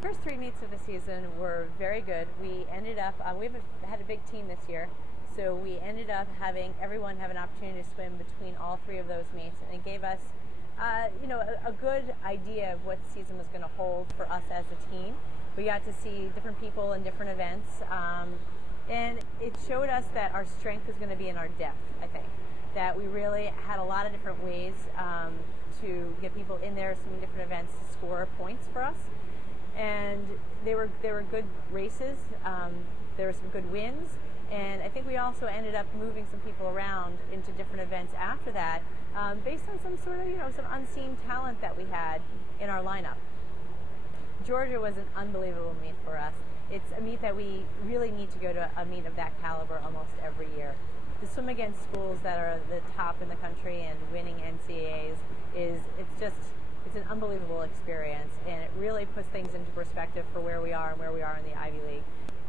The first three meets of the season were very good. We ended up, we've had a big team this year, so we ended up having everyone have an opportunity to swim between all three of those meets, and it gave us a good idea of what the season was going to hold for us as a team. We got to see different people in different events, and it showed us that our strength was going to be in our depth, I think. That we really had a lot of different ways to get people in there, swimming different events to score points for us. And they were good races. There were some good wins, and I think we also ended up moving some people around into different events after that, based on some sort of some unseen talent that we had in our lineup. Georgia was an unbelievable meet for us. It's a meet that we really need to go to a meet of that caliber almost every year. To swim against schools that are the top in the country and winning NCAAs it's an unbelievable experience, and it really puts things into perspective for where we are and where we are in the Ivy League.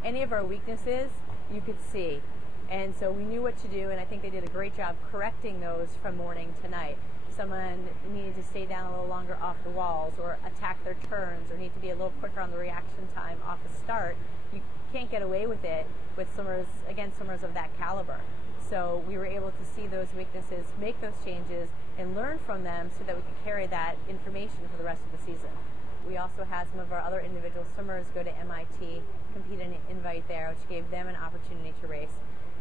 Any of our weaknesses you could see, and so we knew what to do, and I think they did a great job correcting those from morning to night. Someone needed to stay down a little longer off the walls or attack their turns or need to be a little quicker on the reaction time off the start. You can't get away with it with swimmers against swimmers of that caliber. So we were able to see those weaknesses, make those changes, and learn from them so that we could carry that information for the rest of the season. We also had some of our other individual swimmers go to MIT, compete in an invite there, which gave them an opportunity to race.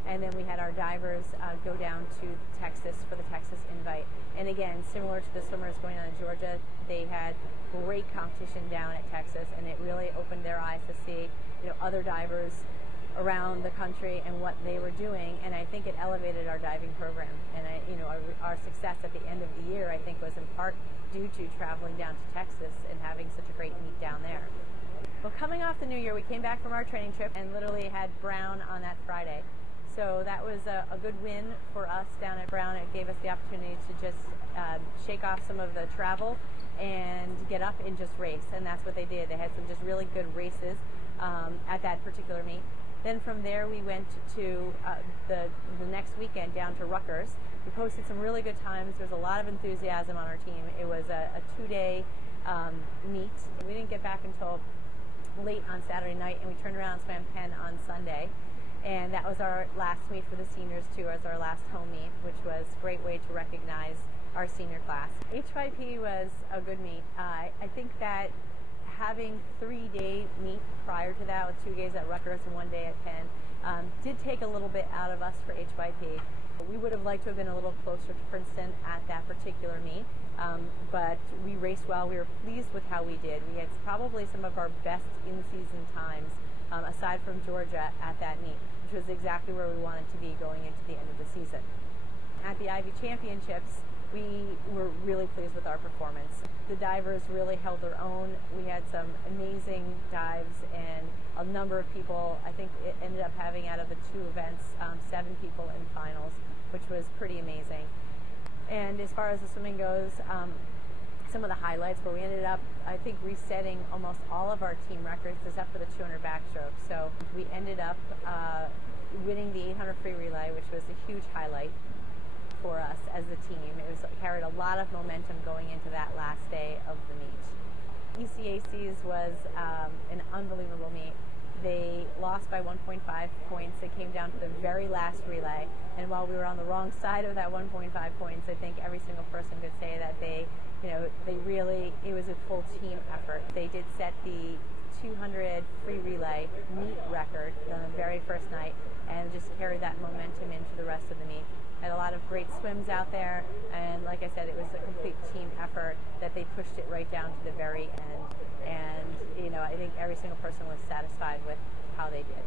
And then we had our divers go down to Texas for the Texas invite. And again, similar to the swimmers going on in Georgia, they had great competition down at Texas, and it really opened their eyes to see other divers around the country and what they were doing, and I think it elevated our diving program. And our success at the end of the year, I think, was in part due to traveling down to Texas and having such a great meet down there. Well, coming off the new year, we came back from our training trip and literally had Brown on that Friday. So that was a good win for us down at Brown. It gave us the opportunity to just shake off some of the travel and get up and just race, and that's what they did. They had some just really good races at that particular meet. Then from there we went to the next weekend down to Rutgers. We posted some really good times. There was a lot of enthusiasm on our team. It was a two-day meet. We didn't get back until late on Saturday night, and we turned around and swam Penn on Sunday. And that was our last meet for the seniors too, as our last home meet, which was a great way to recognize our senior class. H5P was a good meet. I think that having 3-day meet prior to that, with 2 days at Rutgers and 1 day at Penn, did take a little bit out of us for HYP. We would have liked to have been a little closer to Princeton at that particular meet, but we raced well. We were pleased with how we did. We had probably some of our best in-season times, aside from Georgia, at that meet, which was exactly where we wanted to be going into the end of the season. At the Ivy Championships, we were really pleased with our performance. The divers really held their own. We had some amazing dives, and a number of people, I think it ended up having, out of the 2 events, 7 people in finals, which was pretty amazing. And as far as the swimming goes, some of the highlights where we ended up, I think, resetting almost all of our team records except for the 200 backstroke. So we ended up winning the 800 free relay, which was a huge highlight for us as a team. It carried a lot of momentum going into that last day of the meet. ECAC's was an unbelievable meet. They lost by 1.5 points. It came down to the very last relay, and while we were on the wrong side of that 1.5 points, I think every single person could say that they really, it was a full team effort. They did set the 200 free relay meet record on the very first night and just carried that momentum into the rest of the meet. Had a lot of great swims out there, and like I said, it was a complete team effort that they pushed it right down to the very end. And I think every single person was satisfied with how they did.